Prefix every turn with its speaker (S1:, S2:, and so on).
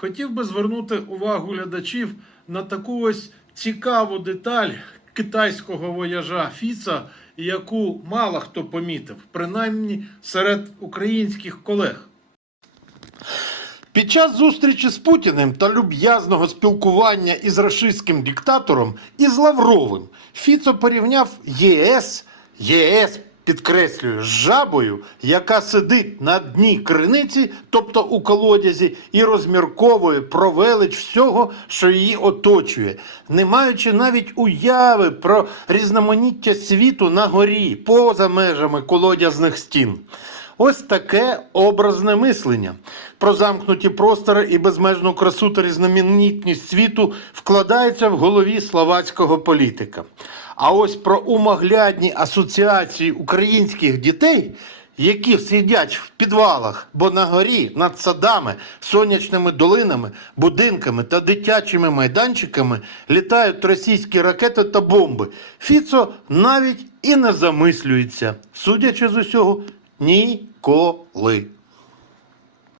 S1: хотів би звернути увагу глядачів на таку ось цікаву деталь китайського вояжа Фіца, яку мало хто помітив, принаймні серед українських колег. Під час зустрічі з Путіним та люб'язного спілкування із рашистським диктатором із Лавровим Фіцо порівняв ЄС, ЄС підкреслюю, з жабою, яка сидить на дні криниці, тобто у колодязі, і розмірковує про велич всього, що її оточує, не маючи навіть уяви про різноманіття світу на горі, поза межами колодязних стін. Ось таке образне мислення. Про замкнуті простори і безмежну красу та різноманітність світу вкладається в голові словацького політика. А ось про умоглядні асоціації українських дітей, які сидять в підвалах, бо на горі над садами, сонячними долинами, будинками та дитячими майданчиками літають російські ракети та бомби. Фіцо навіть і не замислюється, судячи з усього, ніколи.